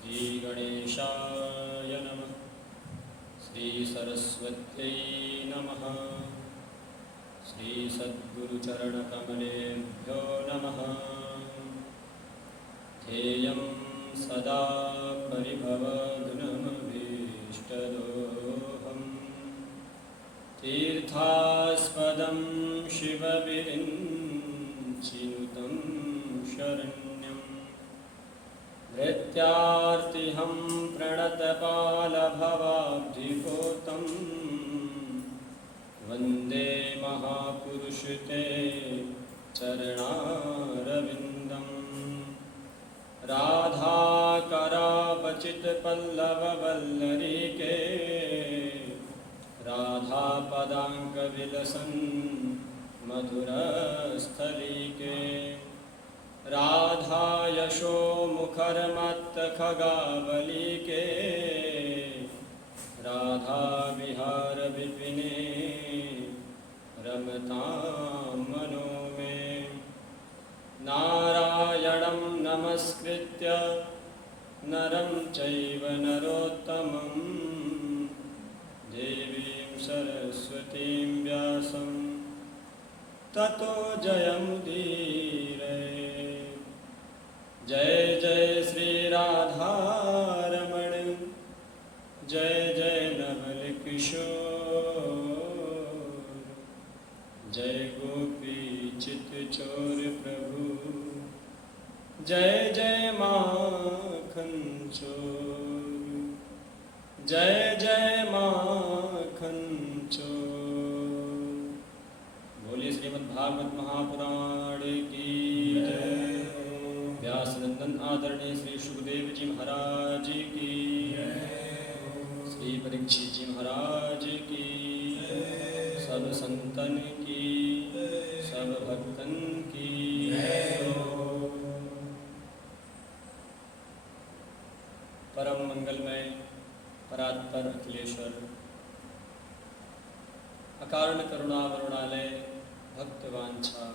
श्रीगणेशाय नमः। श्रीसरस्वत्यै नमः। श्रीसद्गुरुचरणकमलेभ्यो नमः। ध्येयं सदा परिभवघ्नमभीष्टदोहम् तीर्थास्पदं शिवविरिञ्चिनुतं शरण्यं भृत्यार्तिहं प्रणतपालभवाब्धिपोतं वन्दे महापुरुषते चरणारविन्दम्। राधाकरापचितपल्लववल्लरीके राधापदाङ्कविलसन् मधुरस्थलीके राधायशोमुखरमत्तखगावलीके राधाविहारविपिने रमतां मनो मे। नारायणं नमस्कृत्य नरं चैव नरोत्तमं देवीं सरस्वतीं व्यासं ततो जयमुदीरये। जय जय श्री राधारमण जय जय नवल किशोर जय गोपी चित चोर प्रभु जय जय माखन चोर जय जय माखन चोर। बोलिए श्रीमद् भागवत महापुराण की जय। व्यासनंदन आदरणीय श्री सुखदेव जी महाराज की, श्री परीक्षित जी महाराज की, सब संतन की, सब भक्तन की। परम मंगलमय परात्पर अखिलेश्वर अकारण करुणा वरुणालय भक्तवांछा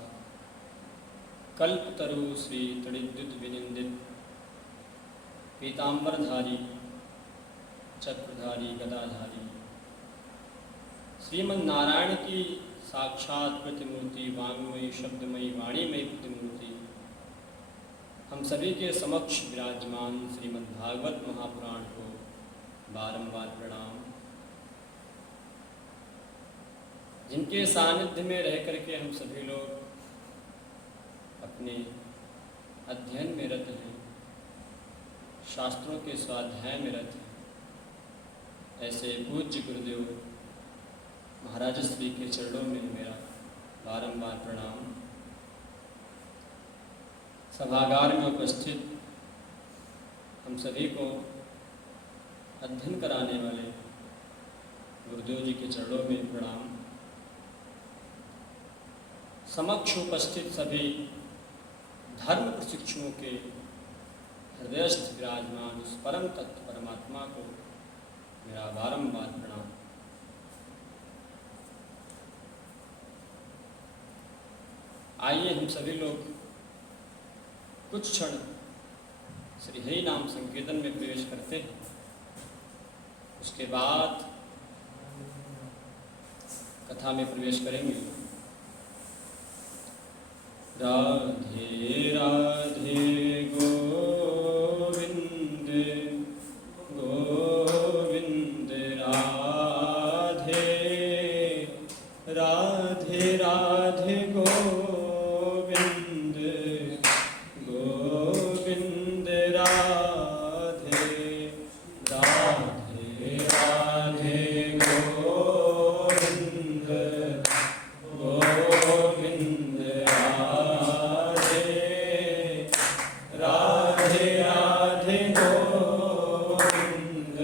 कल्पतरु श्री तड़िद्युत विनिंदित पीतांबरधारी चक्रधारी गदाधारी श्रीमन नारायण की साक्षात प्रतिमूर्ति वांग्मयी शब्दमयी वाणीमयी प्रतिमूर्ति हम सभी के समक्ष विराजमान श्रीमद् भागवत महापुराण को बारंबार प्रणाम। जिनके सानिध्य में रह करके हम सभी लोग अपने अध्ययन में रत हैं, शास्त्रों के स्वाध्याय में रत हैं, ऐसे पूज्य गुरुदेव महाराज श्री के चरणों में मेरा बारंबार प्रणाम। सभागार में उपस्थित हम सभी को अध्ययन कराने वाले गुरुदेव जी के चरणों में प्रणाम। समक्ष उपस्थित सभी धर्म प्रशिक्षुओं के हृदयस्थ विराजमान उस परम तत्व परमात्मा को मेरा बारंबार प्रणाम। आइए हम सभी लोग कुछ क्षण श्री हरि नाम संकीर्तन में प्रवेश करते हैं। उसके बाद कथा में प्रवेश करेंगे। राधे राधे गोविंद गोविंद राधे राधे राधे गोविंद गोविंद राधे राधे राधे गोविंद गोविंद राधे राधे गोविंद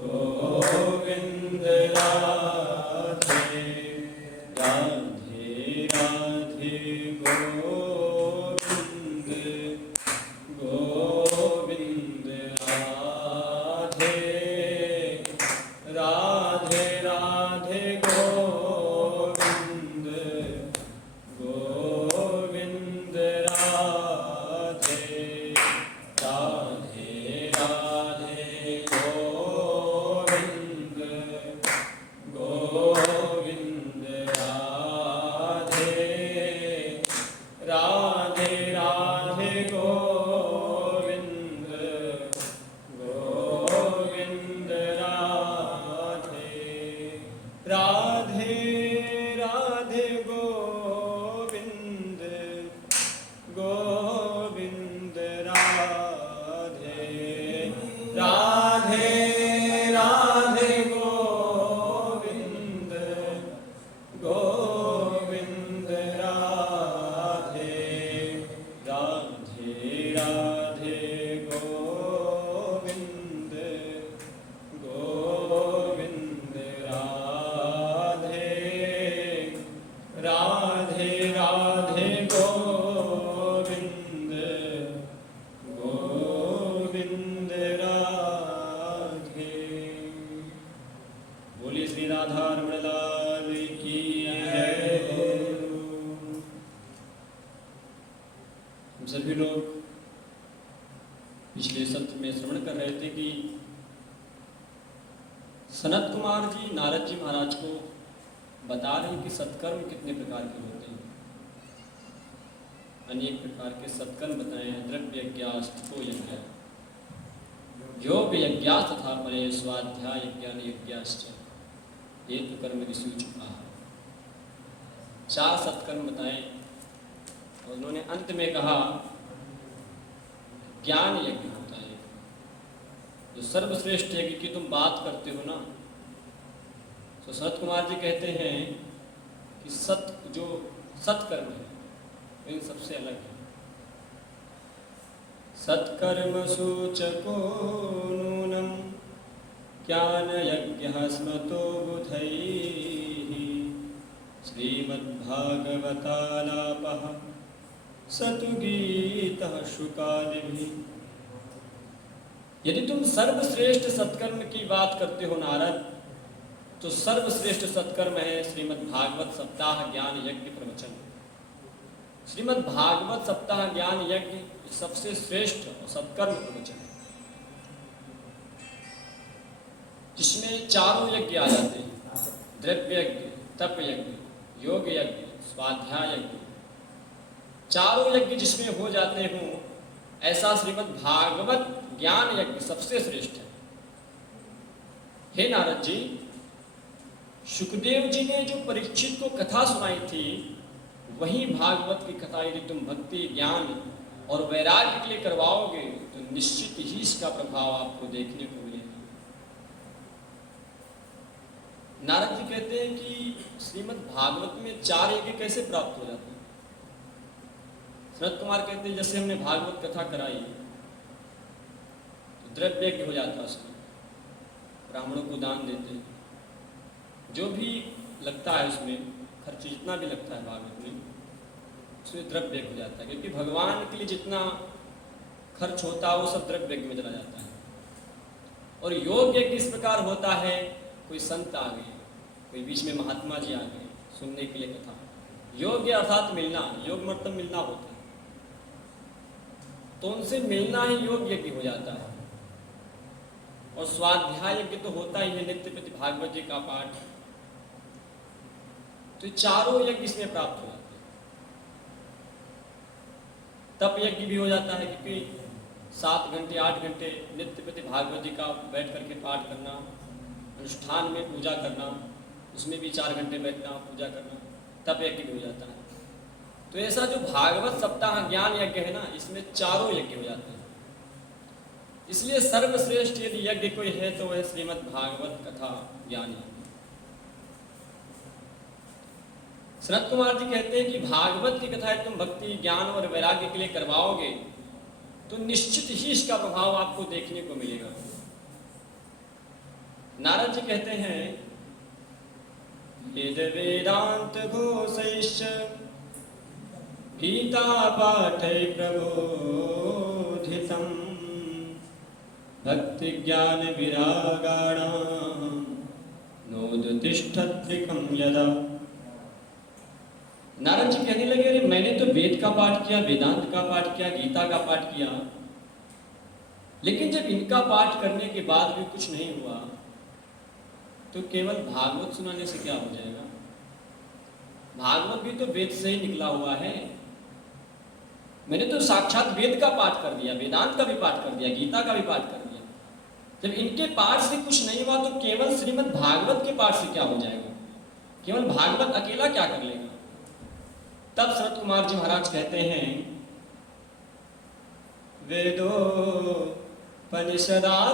गोविंद राधे राधे राधे गोविंद सभी लोग पिछले सत्र में श्रवण कर रहे थे कि सनत कुमार जी नारद जी महाराज को बता रहे हैं कि सत्कर्म कितने प्रकार के होते हैं। अनेक प्रकार के सत्कर्म बताए हैं। द्रव्य यज्ञास्थितो यज्ञ, योग यज्ञा तथा परे स्वाध्याय ज्ञान यज्ञाश्च हेतु कर्म ऋषिचुका। 4 सत्कर्म बताए और उन्होंने अंत में कहा ज्ञान यज्ञ होता है जो सर्वश्रेष्ठ यज्ञ की तुम बात करते हो ना। तो सनत कुमार जी कहते हैं कि जो सत्कर्म है इन सबसे अलग है। सत्कर्म सूचको नूनम ज्ञान यज्ञ स्मृतो बुधैः श्रीमद्भागवतालापः सतु गीतः शुकादिभिः। यदि तुम सर्वश्रेष्ठ सत्कर्म की बात करते हो नारद, तो सर्वश्रेष्ठ सत्कर्म है श्रीमद्भागवत सप्ताह ज्ञान यज्ञ प्रवचन। श्रीमद्भागवत सप्ताह ज्ञान यज्ञ सबसे श्रेष्ठ सत्कर्म प्रवचन है, जिसमें 4 यज्ञ आ जाते हैं। द्रव्य यज्ञ, तप यज्ञ, योग यज्ञ, स्वाध्याय यज्ञ। 4 यज्ञ जिसमें हो जाते हों, ऐसा श्रीमद्भागवत ज्ञान यज्ञ सबसे श्रेष्ठ है। हे नारद जी, सुखदेव जी ने जो परीक्षित को कथा सुनाई थी, वही भागवत की कथा यदि तुम भक्ति, ज्ञान और वैराग्य के लिए करवाओगे तो निश्चित ही इसका प्रभाव आपको देखने को मिलेगा। नारद जी कहते हैं कि श्रीमद्भागवत में 4 यज्ञ कैसे प्राप्त हो जाते हैं। सनत कुमार कहते हैं जैसे हमने भागवत कथा कराई तो द्रव्य यज्ञ हो जाता है, उसमें ब्राह्मणों को दान देते हैं, जो भी लगता है उसमें खर्च जितना भी लगता है भागवत में, उसमें द्रव्य यज्ञ हो जाता है, क्योंकि भगवान के लिए जितना खर्च होता है वो सब द्रव्य यज्ञ में चला जाता है। और योग यज्ञ इस प्रकार होता है, कोई संत आ गए, कोई बीच में महात्मा जी आ गए सुनने के लिए कथा। योग अर्थात मिलना, योग मतलब मिलना होता है, तो उनसे मिलना ही योग यज्ञ हो जाता है। और स्वाध्याय यज्ञ तो होता ही है, नित्य प्रति भागवत जी का पाठ। तो 4 यज्ञ इसमें प्राप्त हो जाते हैं। तप यज्ञ भी हो जाता है, क्योंकि 7 घंटे 8 घंटे नित्य प्रति भागवत जी का बैठ करके पाठ करना, अनुष्ठान में पूजा करना, उसमें भी 4 घंटे बैठना पूजा करना, तप यज्ञ भी हो जाता है। तो ऐसा जो भागवत सप्ताह ज्ञान यज्ञ है ना, इसमें 4 यज्ञ हो जाते हैं। इसलिए सर्वश्रेष्ठ यदि यज्ञ कोई है तो वह श्रीमद् भागवत कथा ज्ञान यज्ञ। सनत कुमार जी कहते हैं कि भागवत की कथा तुम भक्ति, ज्ञान और वैराग्य के लिए करवाओगे तो निश्चित ही इसका प्रभाव आपको देखने को मिलेगा। नारद जी कहते हैं वेद वेदांत घोषैश्च गीता पाठै प्रबोधितं भक्ति ज्ञान विरागाणां नोदतिष्ठत्रिकं यदा। नारद जी कहने लगे, अरे मैंने तो वेद का पाठ किया, वेदांत का पाठ किया, गीता का पाठ किया, लेकिन जब इनका पाठ करने के बाद भी कुछ नहीं हुआ तो केवल भागवत सुनाने से क्या हो जाएगा। भागवत भी तो वेद से ही निकला हुआ है। मैंने तो साक्षात वेद का पाठ कर दिया, वेदांत का भी पाठ कर दिया, गीता का भी पाठ कर दिया। जब इनके पाठ से कुछ नहीं हुआ तो केवल श्रीमद् भागवत के पाठ से क्या हो जाएगा, केवल भागवत अकेला क्या कर लेगा। तब सनत कुमार जी महाराज कहते हैं वेदोपनिषदा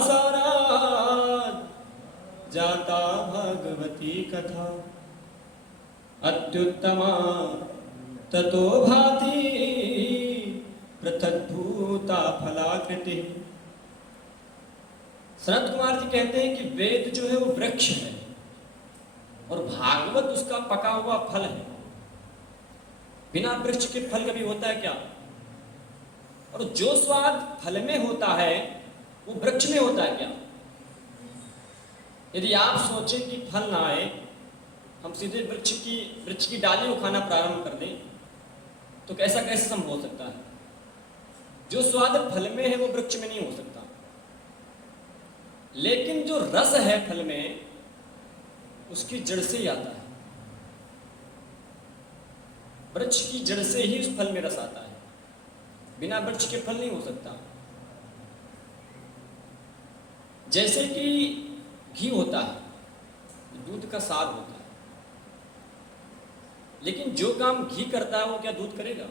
सारात् जाता भगवती कथा अत्युत्तमा ततो भाति पृथग्भूता फलाकृति। सनत कुमार जी कहते हैं कि वेद जो है वो वृक्ष है और भागवत उसका पका हुआ फल है। बिना वृक्ष के फल कभी होता है क्या? और जो स्वाद फल में होता है वो वृक्ष में होता है क्या? यदि आप सोचें कि फल ना आए, हम सीधे वृक्ष की डाली को खाना प्रारंभ कर दें, तो कैसा कैसे संभव हो सकता है? जो स्वाद फल में है वो वृक्ष में नहीं हो सकता, लेकिन जो रस है फल में उसकी जड़ से ही आता है। वृक्ष की जड़ से ही उस फल में रस आता है, बिना वृक्ष के फल नहीं हो सकता। जैसे कि घी होता है, दूध का सार होता है, लेकिन जो काम घी करता है वो क्या दूध करेगा?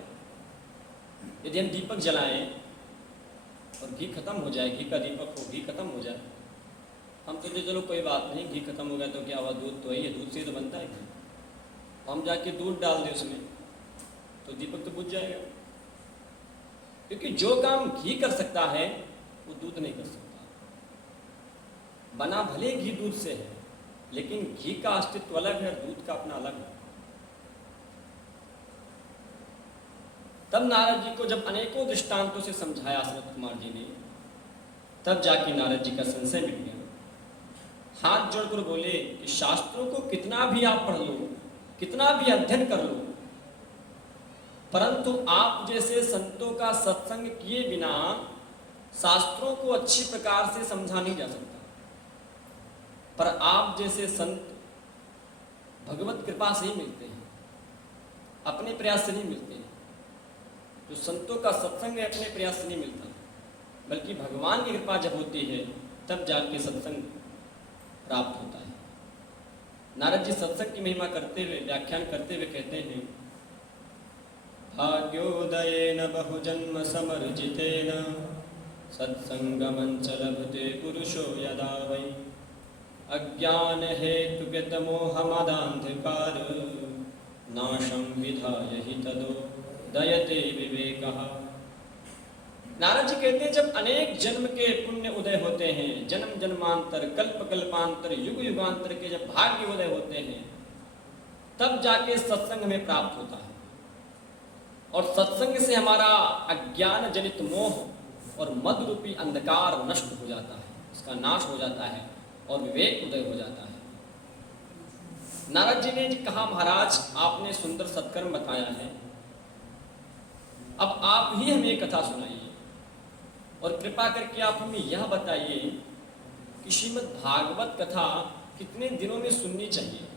यदि हम दीपक जलाएं और घी खत्म हो जाए, घी का दीपक हो, घी खत्म हो जाए, हम तो चलो कोई बात नहीं, घी खत्म हो गया तो क्या हुआ, दूध तो है, दूध से तो बनता है घी। हम जाके दूध डाल दें उसमें तो दीपक तो बुझ जाएगा, क्योंकि जो काम घी कर सकता है वो दूध नहीं कर सकता। बना भले घी दूध से है, लेकिन घी का अस्तित्व अलग है, दूध का अपना अलग है। तब नारद जी को जब अनेकों दृष्टांतों से समझाया सनत कुमार जी ने, तब जाके नारद जी का संशय मिट गया। हाथ जोड़कर बोले कि शास्त्रों को कितना भी आप पढ़ लो, कितना भी अध्ययन कर लो, परंतु आप जैसे संतों का सत्संग किए बिना शास्त्रों को अच्छी प्रकार से समझा नहीं जा सकता। पर आप जैसे संत भगवत कृपा से ही मिलते हैं, अपने प्रयास से नहीं मिलते हैं। जो संतों का सत्संग है अपने प्रयास से नहीं मिलता, बल्कि भगवान की कृपा जब होती है तब जाके सत्संग प्राप्त होता है। नारद जी सत्संग की महिमा करते हुए, व्याख्यान करते हुए कहते हैं, भाग्योदयेन बहुजन्म समर्जितेन सत्संगमं च लभते पुरुषो यदा वै अज्ञान हेतु मोहमदान्धकार नाशं विधाय हि तदो दयते विवेकः। नारद जी कहते हैं, जब अनेक जन्म के पुण्य उदय होते हैं, जन्म जन्मांतर, कल्प कल्पांतर, युग युगांतर के जब भाग्य उदय होते हैं, तब जाके सत्संग हमें प्राप्त होता है। और सत्संग से हमारा अज्ञान जनित मोह और मद रूपी अंधकार नष्ट हो जाता है, इसका नाश हो जाता है और विवेक उदय हो जाता है। नारद जी ने कहा, महाराज आपने सुंदर सत्कर्म बताया है, अब आप ही हमें कथा सुनाइए और कृपा करके आप हमें यह बताइए कि श्रीमद् भागवत कथा कितने दिनों में सुननी चाहिए,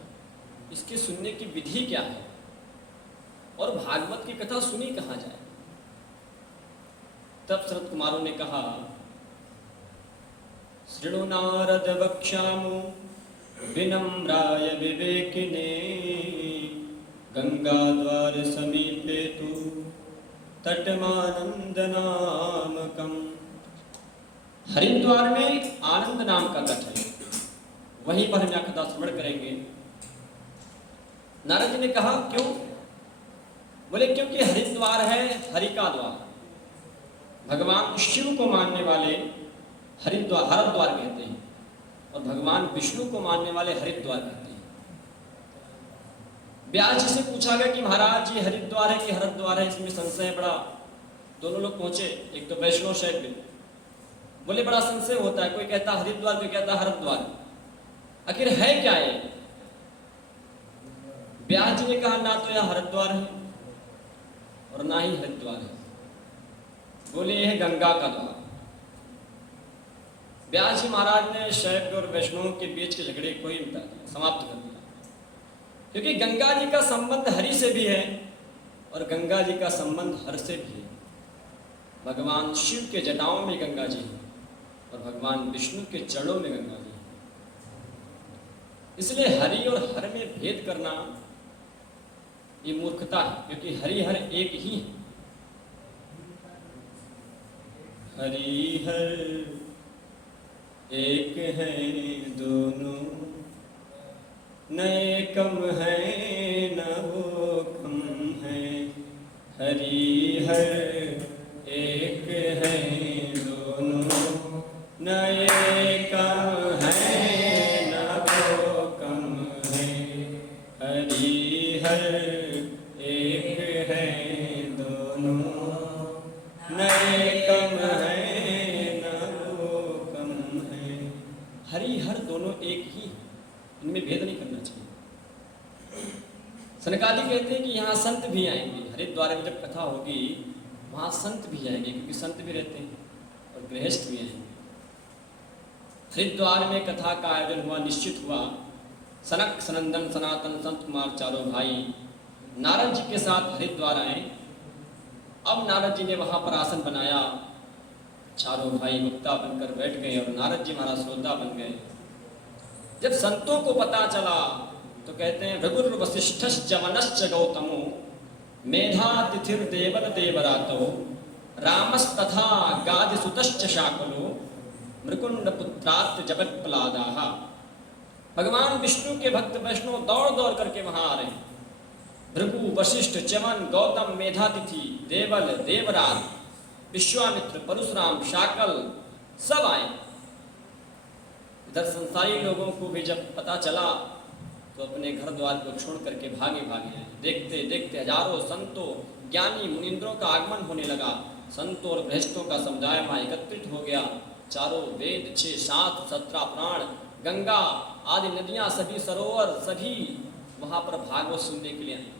इसके सुनने की विधि क्या है, और भागवत की कथा सुनी कहाँ जाए। तब सनत कुमारों ने कहा, शृणु नारद वक्ष्यामो विनम्राय विवेकिने गंगाद्वार समीपे तु तटमानंद नामकम। हरिद्वार में आनंद नाम का तट है, वहीं पर हम यह कथा स्मरण करेंगे। नारद जी ने कहा, क्यों? बोले क्योंकि हरिद्वार है हरि का द्वार। भगवान शिव को मानने वाले हरिद्वार हरद्वार कहते हैं, और भगवान विष्णु को मानने वाले हरिद्वार कहते हैं। व्यास जी से पूछा गया कि महाराज ये हरिद्वार है कि हरद्वार है, इसमें संशय है बड़ा। दोनों लोग पहुंचे, एक तो वैष्णव शैव भी। बोले बड़ा संशय होता है, कोई कहता हरिद्वार, कोई कहता हरद्वार, आखिर है क्या ये? व्यास जी ने कहा, ना तो यह हरद्वार है और ना ही हरिद्वार है। बोले यह है गंगा का द्वार। व्यास जी महाराज ने शैव और वैष्णव के बीच के झगड़े को ही मिटा दिया, समाप्त कर दिया, क्योंकि गंगा जी का संबंध हरि से भी है और गंगा जी का संबंध हर से भी है। भगवान शिव के जटाओं में गंगा जी है और भगवान विष्णु के चरणों में गंगा जी है। इसलिए हरि और हर में भेद करना ये मूर्खता है, क्योंकि हरि हर एक ही है। हरि हर एक है दोनों, न एकम है न वो कम है। हरि हर एक है दोनों, न एकम है न वो कम है। हरि हर एक है दोनों, न एकम है न वो कम है। हरि हर दोनों एक ही, इनमें भेद नहीं करना चाहिए। सनकादि कहते हैं कि यहाँ संत भी आएंगे, हरिद्वार में जब कथा होगी वहाँ संत भी आएंगे, क्योंकि संत भी रहते हैं और गृहस्थ भी आएंगे। हरिद्वार में कथा का आयोजन हुआ, निश्चित हुआ। सनक, सनंदन, सनातन, संत कुमार चारों भाई नारद जी के साथ हरिद्वार आए। अब नारद जी ने वहाँ पर आसन बनाया, चारों भाई वक्ता बनकर बैठ गए और नारद जी महाराज श्रोता बन गए। जब संतों को पता चला तो कहते हैं, भृगुर वसिष्ठश्च वनश्च गौतमो मेधा तिथिर देवल देवरातो रामस्तथा गादिसुतश्च शाकुलो मृकुंड पुत्रात् जगत्पलादाः। भगवान विष्णु के भक्त वैष्णव दौड़ दौड़ करके वहां आ रहे हैं। भृगु, वशिष्ठ, च्यवन, गौतम, मेधातिथि, देवल, देवराज, विश्वामित्र, परशुराम, शाकल सब आए। इधर संसारी लोगों को भी जब पता चला तो अपने घर द्वार को छोड़ करके भागे भागे आए। देखते देखते हजारों संतों, ज्ञानी, मुनींद्रों का आगमन होने लगा। संतों और गृहस्थों का समुदाय वहां एकत्रित हो गया। चारों वेद, 6 शास्त्र, 17 प्राण, गंगा आदि नदियां, सभी सरोवर, सभी वहां पर भागवत सुनने के लिए आए।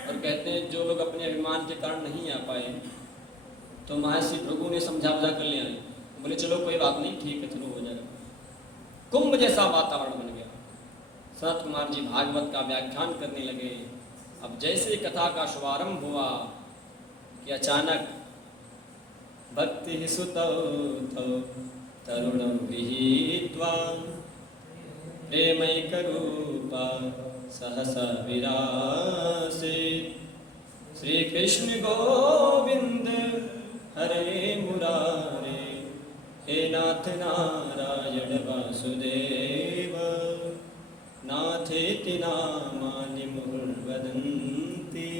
और कहते हैं जो लोग अपने अभिमान के कारण नहीं आ पाए तो महर्षि भृगु ने समझा बुझा कर ले आए। बोले चलो कोई बात नहीं, ठीक है, चलो हो जाएगा। कुंभ जैसा वातावरण बन गया। सनत कुमार जी भागवत का व्याख्यान करने लगे। अब जैसे कथा का शुभारंभ हुआ कि अचानक भक्ति सुतौ तरुणं गृहीत्वा प्रेमैकरूपा सहसा विरासे श्री कृष्ण गोविंद हरे मुरारे हे नाथ नारायण वासुदेव नाथेति नामानि मुहुर्वदन्ति।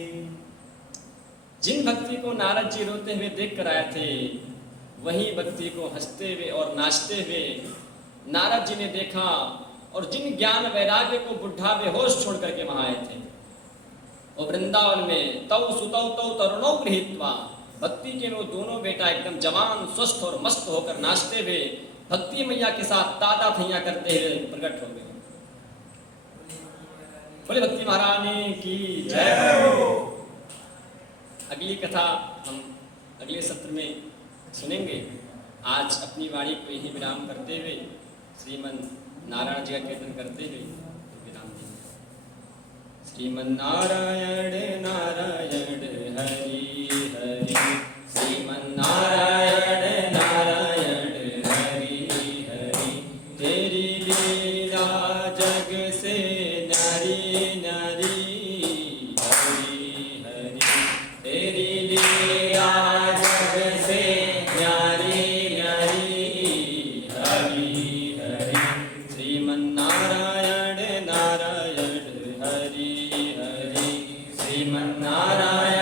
जिन भक्ति को नारद जी रोते हुए देख कर आए थे, वही भक्ति को हंसते हुए और नाचते हुए नारद जी ने देखा। और जिन ज्ञान वैराग्य को बुढ़ा बेहोश छोड़ करके वहां आए थे, और वृंदावन में तौ सुतौ तौ तरुणौ गृहीत्वा, भक्ति के वो दोनों बेटा एकदम जवान, स्वस्थ और मस्त होकर नाचते हुए भक्ति मैया के साथ ताता थैया करते हुए प्रकट हो गए। बोले भक्ति महारानी की जय। अगली कथा हम अगले सत्र में सुनेंगे। आज अपनी वाणी को यही विराम करते हुए श्रीमन नारायण जी का कीर्तन करते हुए विराम देंगे। श्रीमन नारायण नारायण हरि हरि, श्रीमन नारायण नारायण हरि हरि, तेरी लीला जग से न्यारी न्यारी हरि हरि, तेरी लीला जग से न्यारी न्यारी हरि हरि, श्रीमन नारायण नारायण हरि हरि, श्रीमन नारायण